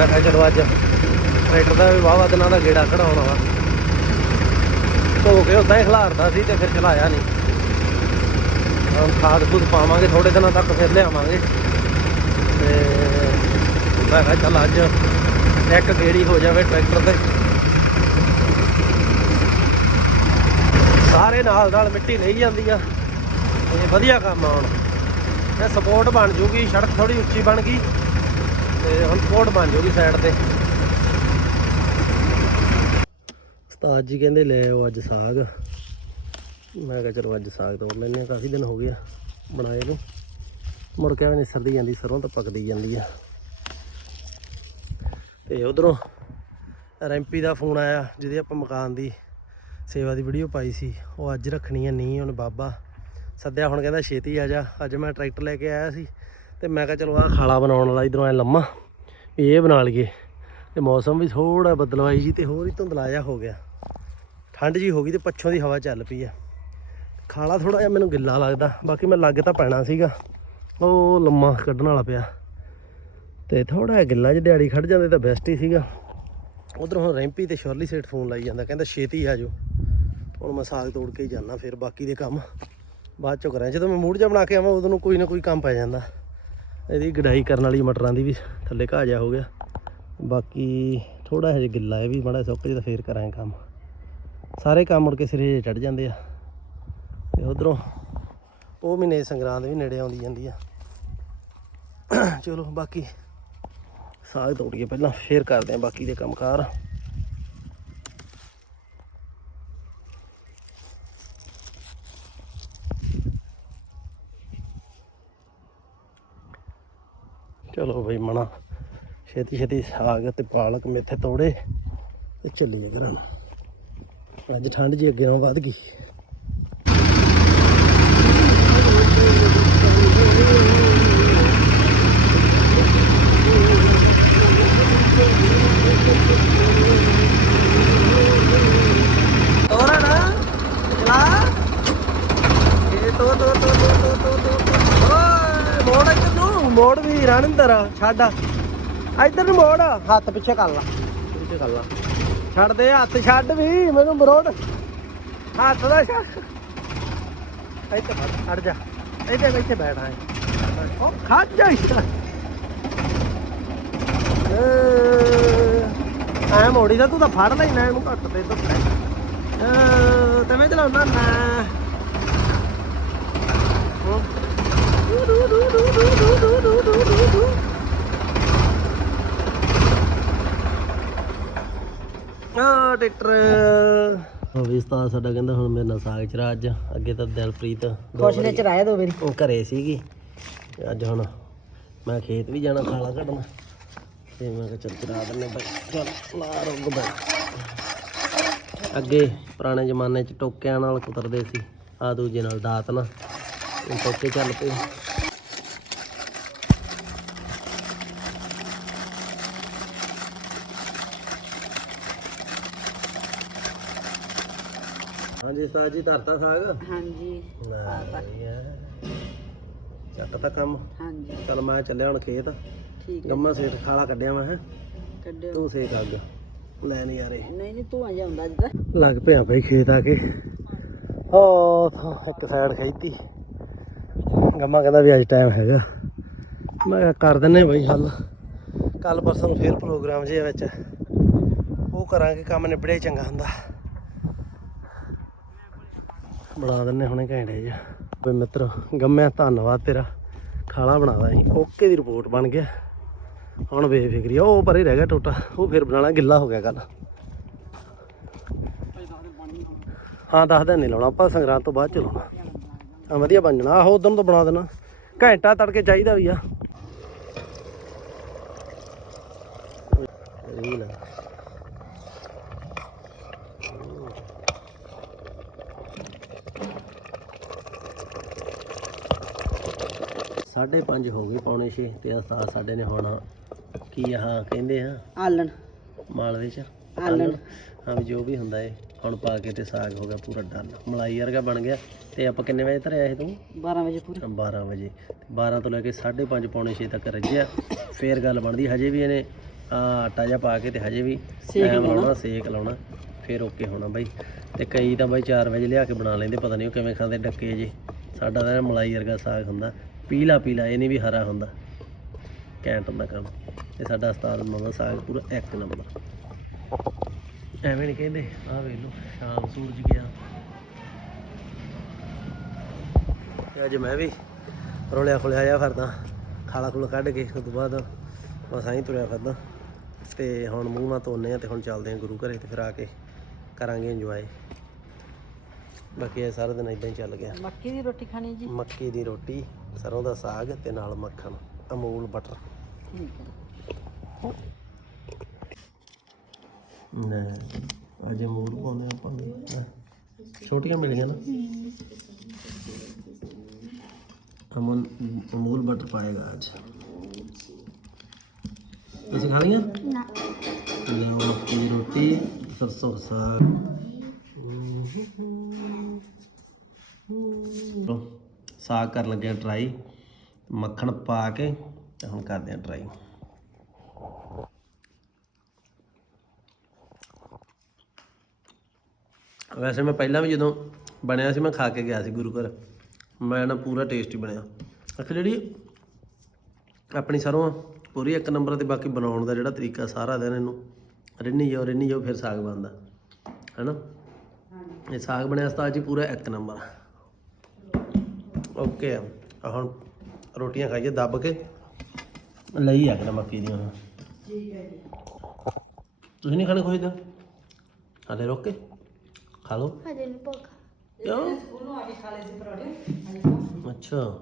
ਮੈਂ ਕਿਹਾ ਚਲੋ ਅੱਜ। ਟਰੈਕਟਰ ਦਾ ਵੀ ਵਾਵਾ ਦਿਨਾਂ ਦਾ ਗੇੜਾ ਕਢਾਉਣਾ ਵਾ। ਧੋ ਕੇ ਉਦਾਂ ਹੀ ਖਿਲਾਰਦਾ ਸੀ ਤੇ ਫਿਰ ਚਲਾਇਆ ਨਹੀਂ ਹੁਣ ਖਾਦ ਖੁਦ ਪਾਵਾਂਗੇ ਥੋੜੇ ਦਿਨਾਂ ਤੱਕ ਫਿਰ ਲਿਆਵਾਂਗੇ। ਤੇ ਮੈਂ ਕਿਹਾ ਚੱਲ ਅੱਜ ਇੱਕ ਗੇੜੀ ਹੋ ਜਾਵੇ ਟਰੈਕਟਰ ਤੇ। ਸਾਰੇ ਨਾਲ ਨਾਲ ਮਿੱਟੀ ਲਈ ਜਾਂਦੀ ਆ। ਇਹ ਵਧੀਆ ਕੰਮ ਆ ਹੁਣ। ਇਹ ਸਪੋਰਟ ਬਣ ਜੂਗੀ, ਸੜਕ ਥੋੜੀ ਉੱਚੀ ਬਣ ਗਈ। ਤੇ ਹੁਣ ਸਪੋਰਟ ਬਣ ਜੂਗੀ ਸਾਈਡ ਤੇ। ਉਸਤਾਦ ਜੀ ਕਹਿੰਦੇ, ਲੈ ਆਓ ਅੱਜ ਸਾਗ। ਮੈਂ ਕਿਹਾ ਚਲੋ ਅੱਜ ਸਾਗ ਤੋੜ ਲੈਂਦੇ ਆ ਕਾਫੀ ਦਿਨ ਹੋ ਗਿਆ ਬਣਾਏ ਨੂੰ। ਮੁੜ ਕੇ ਵੀ ਨਿਸਰਦੀ ਜਾਂਦੀ, ਸਰੋਂ ਤਾਂ ਪੱਕਦੀ ਜਾਂਦੀ ਆ। ਤੇ ਉਧਰੋਂ ਰੈਂਪੀ ਦਾ ਫੋਨ ਆਇਆ, ਜਿਹਦੇ ਆਪਾਂ ਮਕਾਨ ਦੀ ਸੇਵਾ ਦੀ ਵੀਡੀਓ ਪਾਈ ਸੀ। ਉਹ ਅੱਜ ਰੱਖਣੀ ਆ, ਨਹੀਂ ਉਹਨੇ ਬਾਬਾ ਸੱਦਿਆ, ਹੁਣ ਕਹਿੰਦਾ ਛੇਤੀ ਆ ਜਾ। ਅੱਜ ਮੈਂ ਟਰੈਕਟਰ ਲੈ ਕੇ ਆਇਆ ਸੀ ਤੇ ਮੈਂ ਕਿਹਾ ਚਲੋ ਆਹ ਖਾਲਾ ਬਣਾਉਣ ਵਾਲਾ ਇਧਰੋਂ ਐ ਲੰਮਾ, ਵੀ ਇਹ ਬਣਾ ਲਈਏ। ਤੇ ਮੌਸਮ ਵੀ ਥੋੜਾ ਬਦਲਵਾਈ ਜੀ ਤੇ ਹੋਰ ਹੀ ਧੁੰਦਲਾ ਜਿਹਾ ਹੋ ਗਿਆ। ਠੰਡ ਜੀ ਹੋ ਗਈ ਤੇ ਪੱਛੋਂ ਦੀ ਹਵਾ ਚੱਲ ਪਈ ਆ। ਖਾਲਾ ਥੋੜਾ ਜਿਹਾ ਮੈਨੂੰ ਗਿੱਲਾ ਲੱਗਦਾ, ਬਾਕੀ ਮੈਂ ਲੱਗ ਤਾਂ ਪੈਣਾ ਸੀਗਾ। ਉਹ ਲੰਮਾ ਕੱਢਣ ਵਾਲਾ ਪਿਆ। ਤੇ ਥੋੜਾ ਜਿਹਾ ਗਿੱਲਾ ਜੇ ਦਿਹਾੜੀ ਖੜ ਜਾਂਦੇ ਤਾਂ ਬੈਸਟ ਹੀ ਸੀਗਾ। ਉਧਰੋਂ ਹੁਣ ਰੈਂਪੀ ਤੇ ਸ਼ੋਰਲੀ ਸੇਠ ਫੋਨ ਲਾਈ ਜਾਂਦਾ, ਕਹਿੰਦਾ ਛੇਤੀ ਆ ਜਾਓ। ਹੁਣ ਮੈਂ ਸਾਗ ਤੋੜ ਕੇ ਹੀ ਜਾਣਾ ਫਿਰ ਬਾਕੀ ਦੇ ਕੰਮ। ਬਾਅਦ ਚੋਂ ਕਰਾਂ, ਜਦੋਂ ਮੈਂ ਮੂਡ ਜਾ ਬਣਾ ਕੇ ਆਵਾਂ ਉਦੋਂ ਨੂੰ ਕੋਈ ਨਾ ਕੋਈ ਕੰਮ ਪੈ ਜਾਂਦਾ। ਇਹਦੀ ਗਡਾਈ ਕਰਨ ਵਾਲੀ ਮਟਰਾਂ ਦੀ ਵੀ ਥੱਲੇ ਘਾਹ ਜਿਹਾ ਹੋ ਗਿਆ। ਬਾਕੀ ਥੋੜਾ ਜਿਹਾ ਗਿੱਲਾ ਹੈ ਵੀ ਮਾੜਾ ਸੁੱਕ ਜੇ ਤਾਂ ਫੇਰ ਕਰਾਂਗੇ ਕੰਮ। ਸਾਰੇ ਕੰਮ ਮੁੜ ਕੇ ਸਿਰੇ ਚੜ ਜਾਂਦੇ ਆ। ਤੇ ਉਧਰੋਂ ਉਹ ਮਹੀਨੇ ਸੰਗਰਾਂਦ ਵੀ ਨੇੜੇ ਆਉਂਦੀ ਜਾਂਦੀ ਆ। ਚਲੋ ਬਾਕੀ ਸਾਗ ਤੋੜੀਏ ਪਹਿਲਾਂ, ਫੇਰ ਕਰਦੇ ਆ ਬਾਕੀ ਦੇ ਕੰਮਕਾਰ ਚਲੋ ਬਈ ਮਣਾ ਛੇਤੀ ਛੇਤੀ ਸਾਗ ਤੇ ਪਾਲਕ ਮੇਥੇ ਤੋੜੇ ਤੇ ਚੱਲੀਏ ਘਰਾਂ ਨੂੰ। ਅੱਜ ਠੰਡ ਜੀ ਅੱਗੇ ਨਾਲੋਂ ਵੱਧ ਗਈ। ਮੋੜ ਵੀ ਰਣਿੰਦਰ ਛੱਡ ਇੱਧਰ ਨੂੰ ਮੋੜ। ਹੱਥ ਪਿੱਛੇ ਕਰ ਲਾ। ਪਿੱਛੇ ਕਰ ਲਾ। ਛੱਡ ਦੇ ਹੱਥ ਛੱਡ ਵੀ, ਮੈਨੂੰ ਮਰੋੜ। ਹੱਥ ਦਾ ਛੱਡ। ਇੱਥੇ ਫੜ ਜਾ। ਇੱਥੇ ਇੱਥੇ ਬੈਠਾ, ਹੈ। ਉਹ ਖੜ ਜਾ ਇੱਥੇ। ਮੋੜੀ ਦਾ ਤੂੰ ਤਾਂ ਫੜ ਲੈਣਾ ਇਹਨੂੰ ਘੱਟ ਤੇ ਤੋਂ ਅ ਤਵੇਂ ਚਲਾਉਣਾ ਨਾ ਆ ਟਰੈਕਟਰ। ਹੋ ਵੀ ਉਸਤਾਦ ਸਾਡਾ ਕਹਿੰਦਾ ਹੁਣ ਮੇਰੇ ਨਾਲ ਸਾਗ ਚਰਾ ਅੱਜ। ਅੱਗੇ ਤਾਂ ਦਿਲਪ੍ਰੀਤ ਦੋ ਖੁਸ਼ ਨੇ ਵਾਰੀ- ਚਰਾਇਆ ਦੋ ਵਾਰੀ। ਉਹ ਘਰੇ ਸੀਗੀ। ਤੇ ਅੱਜ ਹੁਣ ਮੈਂ ਖੇਤ ਵੀ ਜਾਣਾ ਖਾਲਾ ਕੱਢਣਾ। ਤੇ ਮੈਂ ਕਿਹਾ ਚੱਲ ਚਰਾ ਦਿੰਨੇ ਬਈ ਚੱਲ ਲਾ ਰੁੱਗ ਬਈ ਅੱਗੇ ਪੁਰਾਣੇ ਜ਼ਮਾਨੇ 'ਚ ਟੋਕਿਆਂ ਨਾਲ ਕੁਤਰਦੇ ਸੀ। ਆ ਦੂਜੇ ਨਾਲ ਦਾਤ ਨਾਲ। ਹੁਣ ਟੋਕੇ ਚੱਲ ਪਏ। ਹਾਂਜੀ ਉਸਤਾਦ ਜੀ ਧਰਤਾ ਸਾਗ? ਹਾਂਜੀ। ਚੱਕ ਤਾਂ ਕੰਮ। ਹਾਂਜੀ। ਚੱਲ ਮੈਂ ਚੱਲਿਆ ਹੁਣ ਖੇਤ। ਠੀਕ ਹੈ। ਗੰਮਾ ਸੇਠ ਖਾਲਾ ਕੱਢਿਆ ਮੈਂ ਹੈ। ਕੱਢਿਓ ਤੂੰ ਸੇਕ ਅੱਗ। ਲੈ ਨਹੀਂ ਯਾਰੇ ਨਹੀਂ ਨਹੀਂ ਜਿਹਾ ਹੁੰਦਾ ਜਿੱਦਾਂ ਲੱਗ ਪਿਆ ਬਈ ਖੇਤ ਆ ਕੇ। ਉਹ ਥਾਂ ਇੱਕ ਸਾਈਡ ਖਈਤੀ ਗੰਮਾ ਕਹਿੰਦਾ ਵੀ ਅੱਜ ਟਾਈਮ ਹੈਗਾ। ਮੈਂ ਕਿਹਾ ਕਰ ਦਿੰਨੇ ਬਈ ਹੱਲ। ਕੱਲ ਪਰਸੋਂ ਨੂੰ ਫੇਰ ਪ੍ਰੋਗਰਾਮ ਜੇ ਵਿੱਚ। ਉਹ ਕਰਾਂਗੇ ਕੰਮ ਨਿਬੜਿਆ ਹੀ ਚੰਗਾ ਹੁੰਦਾ। ਬਣਾ ਦਿੰਨੇ ਹੁਣੇ ਘੈਂਟੇ ਜਿਹਾ। ਬਈ ਮਿੱਤਰ ਗੰਮਿਆ ਧੰਨਵਾਦ ਤੇਰਾ। ਖਾਲਾ ਬਣਾਦਾ ਸੀ ਓਕੇ ਦੀ ਰਿਪੋਰਟ ਬਣ ਗਿਆ। ਹੁਣ ਬੇਫਿਕਰੀ ਆ, ਉਹ ਪਰੇ ਰਹਿ ਗਿਆ ਟੋਟਾ। ਉਹ ਫਿਰ ਬਣਾਣਾ ਗਿੱਲਾ ਹੋ ਗਿਆ ਕੱਲ। ਹਾਂ ਦਸ ਦਿਨ ਨਹੀਂ ਲਾਉਣਾ। ਆਪਾਂ ਸੰਗਰਾਂਦ ਤੋਂ ਬਾਅਦ ਚ ਲਾਉਣਾ ਹਾਂ ਵਧੀਆ ਬਣ ਜਾਣਾ। ਆਹੋ ਉਦੋਂ ਤੋਂ ਬਣਾ ਦੇਣਾ। ਘੰਟਾ ਤੜਕੇ ਚਾਹੀਦਾ ਵੀ ਆ। ਇਹ ਲੈ ਸਾਢੇ ਪੰਜ ਹੋ ਗਏ ਪੌਣੇ 6 ਤੇ ਉਸਤਾਦ ਸਾਡੇ ਨੇ ਹੁਣ ਕੀ ਆਹ ਕਹਿੰਦੇ ਆ? ਆਲਣ। ਮਾਲਵੇ ਚ ਆਲਣ। ਹਾਂ ਵੀ ਜੋ ਵੀ ਹੁੰਦਾ ਏ ਹੁਣ ਪਾ ਕੇ ਤੇ ਸਾਗ ਹੋ ਗਿਆ ਪੂਰਾ ਡਨ ਮਲਾਈ ਵਰਗਾ ਬਣ ਗਿਆ ਤੇ ਆਪਾਂ ਕਿੰਨੇ ਵਜੇ ਧਰਿਆ ਸੀ ਤੂੰ? 12 ਵਜੇ ਪੂਰਾ। 12 ਵਜੇ। 12 ਤੋਂ ਲੈ ਕੇ 5:30 ਪੌਣੇ 6 ਤੱਕ ਰੱਜਿਆ। ਫੇਰ ਗੱਲ ਬਣਦੀ ਹਜੇ ਵੀ ਇਹਨੇ ਆ ਆਟਾ ਜਿਹਾ ਪਾ ਕੇ ਤੇ ਹਜੇ ਵੀ ਲਾਉਣਾ। ਲਾਉਣਾ ਸੇਕ ਲਾਉਣਾ। ਫਿਰ ਓਕੇ ਹੋਣਾ ਬਾਈ। ਤੇ ਕਈ ਤਾਂ ਬਾਈ 4 ਵਜੇ ਲਿਆ ਕੇ ਬਣਾ ਲੈਂਦੇ ਪਤਾ ਨਹੀਂ ਉਹ ਕਿਵੇਂ ਖਾਂਦੇ ਡੱਕੇ ਜੇ। ਸਾਡਾ ਤਾਂ ਮਲਾਈ ਵਰਗਾ ਸਾਗ ਹੁੰਦਾ। ਪੀਲਾ ਪੀਲਾ, ਇਹ ਨਹੀਂ ਵੀ ਹਰਾ ਹੁੰਦਾ। ਘੈਂਟ ਹੁੰਦਾ ਕੰਮ। ਤੇ ਸਾਡਾ ਉਸਤਾਦ ਬਣਾਉਂਦਾ ਸਾਗ ਪੂਰਾ ਇੱਕ ਨੰਬਰ ਐਵੇਂ ਨਹੀਂ ਕਹਿੰਦੇ ਆ ਵੇਖ ਲਓ, ਸ਼ਾਮ ਸੂਰਜ ਗਿਆ। ਤੇ ਅੱਜ ਮੈਂ ਵੀ ਰੋਲਿਆ ਖੁਲਿਆ ਜਾ ਫਿਰਦਾ, ਖਾਲਾ ਖੁਲਾ ਕੱਢ ਕੇ, ਉਸ ਤੋਂ ਬਾਅਦ ਬਸ ਐਂ ਤੁਰਿਆ ਫਿਰਦਾ। ਤੇ ਹੁਣ ਮੂੰਹ ਨਾਲ ਧੋਨੇ ਆ ਤੇ ਹੁਣ ਚੱਲਦੇ ਆ ਗੁਰੂ ਘਰੇ ਤੇ ਫਿਰ ਆ ਕੇ ਕਰਾਂਗੇ ਇੰਜੋਏ ਬਾਕੀ ਇਹ ਸਾਰਾ ਦਿਨ ਇਦਾਂ ਹੀ ਚੱਲ ਗਿਆ। ਮੱਕੀ ਦੀ ਰੋਟੀ ਖਾਣੀ ਜੀ? ਮੱਕੀ ਦੀ ਰੋਟੀ ਸਰੋਂ ਦਾ ਸਾਗ ਤੇ ਨਾਲ ਮੱਖਣ ਅਮੂਲ ਬਟਰ। ਠੀਕ ਹੈ। ਨਾ ਅੱਜ ਅਮੂਲ ਪਾਉਂਦੇ ਆਪਾਂ ਆਹ, ਛੋਟੀਆਂ ਮਿਲੀਆਂ ਨਾ। ਅਮੂਲ ਅਮੂਲ ਬਟਰ ਪਾਏਗਾ ਅੱਜ। ਤੁਸੀਂ ਖਾ ਲਈਆਂ ਨਾ। ਲਓ ਮੱਕੀ ਦੀ ਰੋਟੀ ਸਰਸੋਂ ਦਾ ਸਾਗ। ਸਾਗ ਕਰਨ ਲੱਗੇ ਟਰਾਈ ਮੱਖਣ ਪਾ ਕੇ ਤੇ ਹੁਣ ਕਰਦੇ ਆ ਟਰਾਈ ਵੈਸੇ ਮੈਂ ਪਹਿਲਾਂ ਵੀ ਜਦੋਂ ਬਣਿਆ ਸੀ ਮੈਂ ਖਾ ਕੇ ਗਿਆ ਸੀ ਗੁਰੂ ਘਰ। ਮੈਂ ਨਾ ਪੂਰਾ ਟੇਸਟੀ ਬਣਿਆ। ਅਖ ਜਿਹੜੀ ਆਪਣੀ ਸਰੋਂ ਪੂਰੀ ਇੱਕ ਨੰਬਰ ਤੇ ਬਾਕੀ ਬਣਾਉਣ ਦਾ ਜਿਹੜਾ ਤਰੀਕਾ ਸਾਰਾ ਦਿਨ ਇਹਨੂੰ ਰਿੰਨੀ ਜਾਓ ਰਿੰਨੀ ਜਾਓ ਫਿਰ ਸਾਗ ਬਣਦਾ। ਹੈਨਾ? ਇਹ ਸਾਗ ਬਣਿਆ ਉਸਤਾਦ ਜੀ ਪੂਰਾ ਇੱਕ ਨੰਬਰ ਓਕੇ ਆ। ਆਹ ਹੁਣ ਰੋਟੀਆਂ ਖਾਈਏ ਦੱਬ ਕੇ। ਲਈ ਆ ਕਿਨਾ ਮੱਕੀ ਦੀਆਂ। ਹੁਣ ਤੁਸੀਂ ਨਹੀਂ ਖਾਣੇ ਕੋਈ ਤਾਂ? ਹਾਲੇ ਰੋਕ ਕੇ। ਖਾ ਲਓ। ਹਜੇ ਨਹੀਂ ਭੁੱਖ। ਕਿਉਂ? ਅੱਛਾ।